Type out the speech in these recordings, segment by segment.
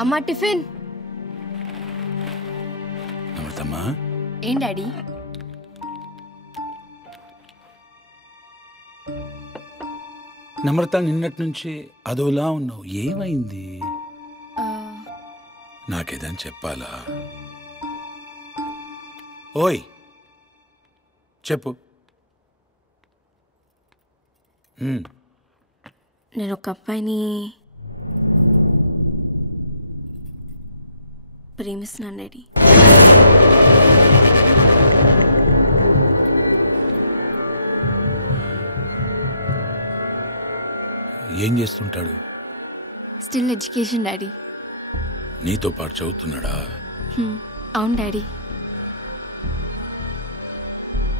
అమ్మా టిఫిన్. నమ్రతమ్మా. ఏం డాడీ? నమ్రత నిన్నటి నుంచి అదోలా ఉన్నావు, ఏమైంది? నాకేదని చెప్పాలా? ఓయ్ చెప్పు. నేను ఒక అబ్బాయిని ప్రేమిస్తున్నాను డాడీ. ఏం చేస్తుంటాడు? Still education daddy. నీతో పాటు చదువుతున్నాడా? అవును డాడీ.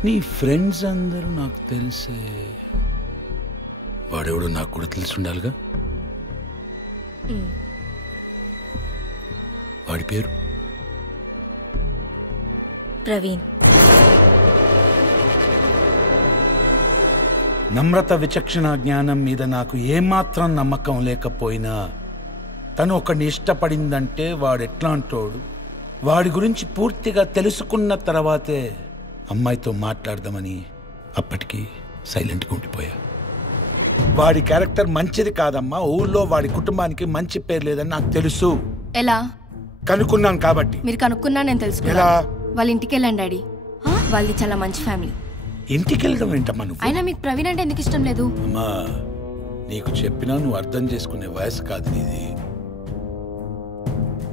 నీ ఫ్రెండ్స్ అందరూ నాకు తెలిసే. వాడెవడో నాకు కూడా తెలిసి ఉండాలిగా. వాడి పేరు? ప్రవీణ్. నమ్రత విచక్షణ జ్ఞానం మీద నాకు ఏమాత్రం నమ్మకం లేకపోయినా తను ఒకడిని ఇష్టపడిందంటే వాడెట్లాంటోడు, వాడి గురించి పూర్తిగా తెలుసుకున్న తర్వాతే అమ్మాయితో మాట్లాడదామని అప్పటికి సైలెంట్గా ఉండిపోయా. వాడి క్యారెక్టర్ మంచిది కాదమ్మా. ఊళ్ళో వాడి కుటుంబానికి మంచి పేరు లేదని నాకు తెలుసు. ఎలా కనుక్కున్నాను కాబట్టి. మీరు కనుక్కున్నా నేను తెలుసుకున్నా. వాళ్ళ ఇంటికి వెళ్ళండి డాడీ. వాళ్ళది చాలా మంచి ఫ్యామిలీ. ఇంటికి వెళ్ళడం ఏంటమ్మా నువ్వు? అయినా మీకు ప్రవీణ్ అంటే ఎందుకు ఇష్టం లేదు? అమ్మా నీకు చెప్పినా నువ్వు అర్థం చేసుకునే వయసు కాదు నీది.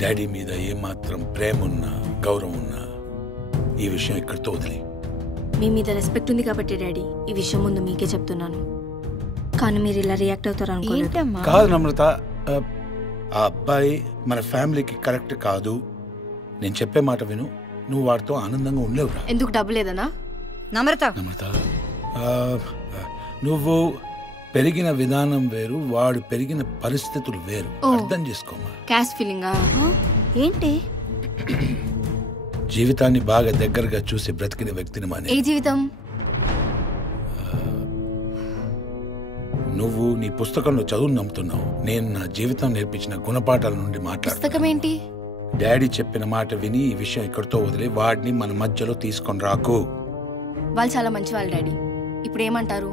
డాడీ మీద ఏమాత్రం ప్రేమ ఉన్నా గౌరవం ఉన్నా ఈ విషయం ఇక్కడితో వదిలి. మీ మీద రెస్పెక్ట్ ఉంది కాబట్టి డాడీ ఈ విషయం ముందు మీకే చెప్తున్నాను. కానీ మీరు ఇలా రియాక్ట్ అవుతారు అనుకోలేదు. కాదు నమ్రత, ఆ అబ్బాయి మన ఫ్యామిలీకి కరెక్ట్ కాదు. నేను చెప్పే మాట విను. నువ్వు వాడితో ఆనందంగా ఉండలేవురా. ఎందుకు డబ్బు లేదనా? నమ్రత నువ్వు పెరిగిన విధానం వేరు, వాడు పెరిగిన పరిస్థితులు వేరు. అర్థం చేసుకోమా. క్యాష్ ఫీలింగా ఏంటి? జీవితాన్ని బాగా దగ్గరగా చూసి బ్రతికిన వ్యక్తిని మానే. ఏ జీవితం? నువ్వు నీ పుస్తకంలో చదువు నమ్ముతున్నావు. నేను నా జీవితం నేర్పించిన గుణపాఠాల నుండి పుస్తకం ఏంటి? డాడీ చెప్పిన మాట విని ఈ విషయం ఇక్కడితో వదిలి వాడిని మన మధ్యలో తీసుకొని రాకు. వాళ్ళు చాలా మంచి వాళ్ళు డాడీ. ఇప్పుడు ఏమంటారు?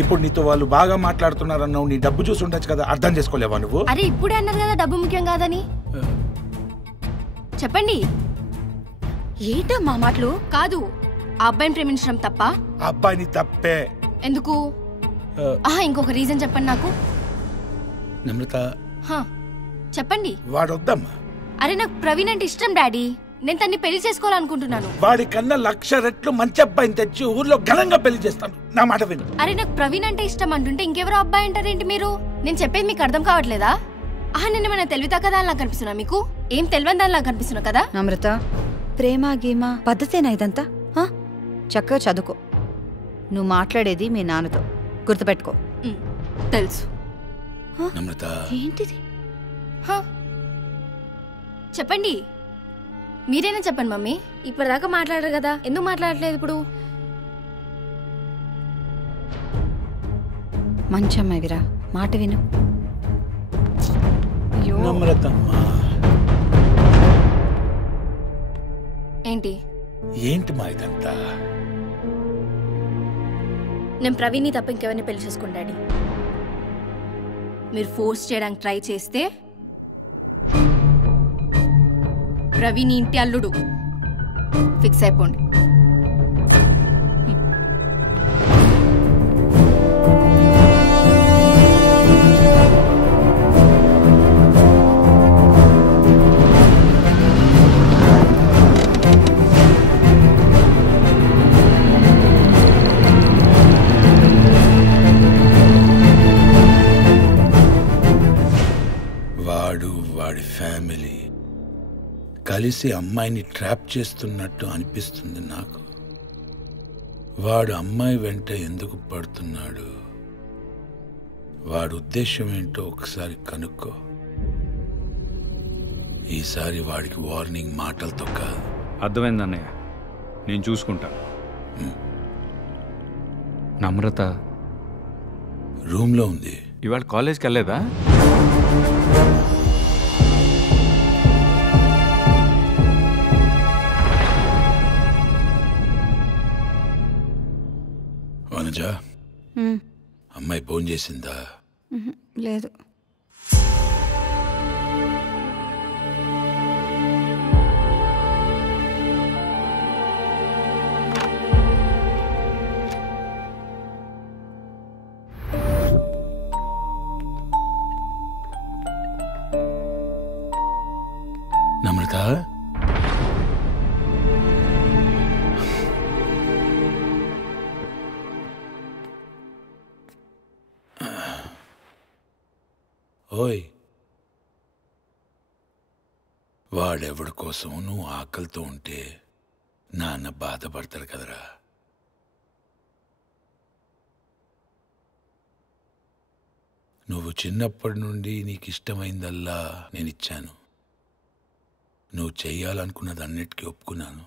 ఇప్పుడు నీతో వాళ్ళు బాగా మాట్లాడుతున్నారన్నావు. నీ డబ్బు చూసి ఉండొచ్చు కదా, అర్థం చేసుకోలేవా నువ్వు? అరే ఇప్పుడే అన్నారు కదా డబ్బు ముఖ్యం కాదని. చెప్పండి. ఏంటో మా మాటలు కాదు. ఆ అబ్బాయిని ప్రేమించడం తప్ప? ఆ అబ్బాయిని తప్పే. ఎందుకు? ఇంకొక రీజన్ చెప్పండి నాకు. నమ్రత చెప్పండి. వాడొద్దమ్మా. అరే నాకు ప్రవీణ్ అంటే ఇష్టం డాడీ. నేను తన్ని పెళ్లి చేసుకోవాలనుకుంటున్నాను. వాడి కన్నా 1,00,000 రెట్లు మంచి అబ్బాయిని తెచ్చి ఊర్లో ఘనంగా పెళ్లి చేస్తాను. నా మాట విను. అరే నాకు ప్రవీణ్ అంటే ఇష్టం అంటుంటే ఇంకెవరో అబ్బాయి అంటారేంటి మీరు? నేను చెప్పేది మీకు అర్థం కావట్లేదా? నేను ఏమైనా తెలివితా కదా అలా కనిపిస్తున్నా మీకు? ఏం తెలియని దానిలా కనిపిస్తున్నా కదా? నమ్రత ప్రేమ గీమా పద్ధతేనా ఇదంతా? చక్కగా చదువుకో. నువ్వు మాట్లాడేది మీ నాన్నతో, గుర్తుపెట్టుకో. తెలుసు. నమ్రత ఏంటిది? చెప్పండి. మీరేనా చెప్పండి మమ్మీ. ఇప్పటిదాకా మాట్లాడరు కదా, ఎందుకు మాట్లాడట్లేదు ఇప్పుడు? మంచి అమ్మాయివిరా, మాట విను. నమ్రతమ్మా. ఏంటి ఏంటి మా ఇదంతా? నేను ప్రవీణ్ని తప్ప ఇంకెవరిని పెళ్లి చేసుకోండి డాడీ. మీరు ఫోర్స్ చేయడానికి ట్రై చేస్తే ప్రవీణ్ ఇంటి అల్లుడు ఫిక్స్ అయిపోండి. వాడి ఫ్యామిలీ కలిసి అమ్మాయిని ట్రాప్ చేస్తున్నట్టు అనిపిస్తుంది నాకు. వాడు అమ్మాయి వెంట ఎందుకు పడుతున్నాడు, వాడి ఉద్దేశం ఏంటో ఒకసారి కనుక్కో. ఈసారి వాడికి వార్నింగ్ మాటలతో కాదు. అర్థమైంది అన్నయ్య, నేను చూసుకుంటా. నమ్రత రూమ్లో ఉంది. ఇవాళ కాలేజ్కి వెళ్ళలేదా? భోంచేసిందా? లేదు. నమ్రత, ఓయ్, వాడెవడి కోసం నువ్వు ఆకలితో ఉంటే నాన్న బాధపడతాడు కదరా. నువ్వు చిన్నప్పటి నుండి నీకు ఇష్టమైందల్లా నేను ఇచ్చాను. నువ్వు చెయ్యాలనుకున్నది అన్నిటికీ ఒప్పుకున్నాను.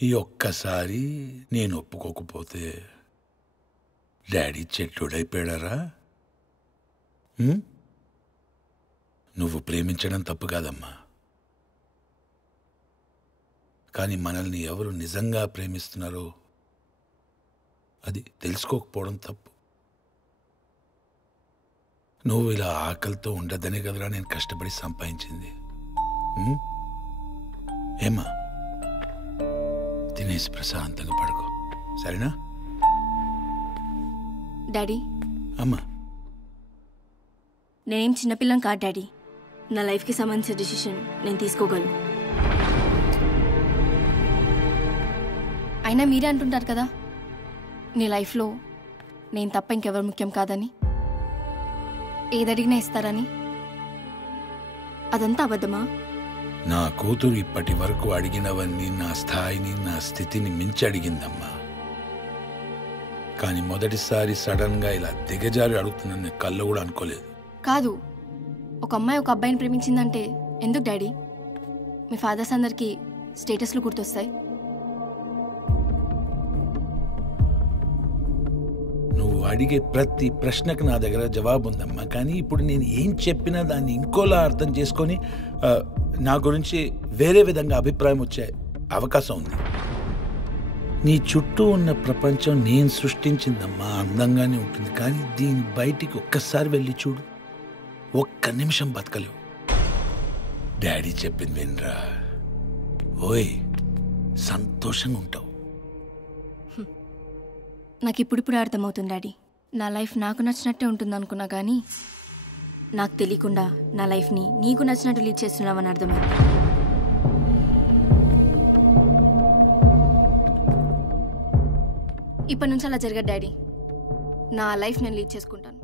ఈ ఒక్కసారి నేను ఒప్పుకోకపోతే డాడీ చెట్టుడైపోయాడారా? నువ్వు ప్రేమించడం తప్పు కాదమ్మా, కానీ మనల్ని ఎవరు నిజంగా ప్రేమిస్తున్నారో అది తెలుసుకోకపోవడం తప్పు. నువ్వు ఇలా ఆకలితో ఉండద్దనే కదరా నేను కష్టపడి సంపాదించింది. ఏమ్మా, తినేసి ప్రశాంతంగా పడుకో, సరేనా? డాడీ, అమ్మా, నేనేం చిన్నపిల్లని కాదు డాడీ. నా లైఫ్కి సంబంధించిన డిసిషన్ నేను తీసుకోగలను. అయినా మీరే అంటుంటారు కదా నీ లైఫ్లో నేను తప్ప ఇంకెవరు ముఖ్యం కాదని, ఏదడిగినా ఇస్తారని. అదంతా అబద్ధమా? నా కూతురు ఇప్పటి వరకు అడిగినవన్నీ నా స్థాయిని, నా స్థితిని మించి అడిగిందమ్మా. కానీ మొదటిసారి సడన్ గా ఇలా దిగజారి అడుగుతున్న కళ్ళు కూడా అనుకోలేదు. కాదు, ఒక అమ్మాయి ఒక అబ్బాయిని ప్రేమించిందంటే ఎందుకు డాడీ మీ ఫాదర్స్ అందరికీ స్టేటస్లు గుర్తొస్తాయి? నువ్వు అడిగే ప్రతి ప్రశ్నకు నా దగ్గర జవాబు ఉందమ్మా. కానీ ఇప్పుడు నేను ఏం చెప్పినా దాన్ని ఇంకోలా అర్థం చేసుకొని నా గురించి వేరే విధంగా అభిప్రాయం వచ్చే అవకాశం ఉంది. నీ చుట్టూ ఉన్న ప్రపంచం నేను సృష్టించిందమ్మా, అందంగానే ఉంటుంది. కానీ దీని బయటికి ఒక్కసారి వెళ్ళి చూడు, ఒక్క నిమిషం బతకలేవు. డాడీ చెప్పింది వినరా ఓయ్, సంతోషంగా ఉంటావు. నాకు ఇప్పుడిప్పుడే అర్థమవుతుంది డాడీ. నా లైఫ్ నాకు నచ్చినట్టే ఉంటుంది అనుకున్నా, కానీ నాకు తెలియకుండా నా లైఫ్ని నీకు నచ్చినట్టు లీడ్ చేస్తున్నావని అర్థమైంది. ఇప్పటి నుంచి అలా జరగదు డాడీ. నా లైఫ్ నేను లీడ్ చేసుకుంటాను.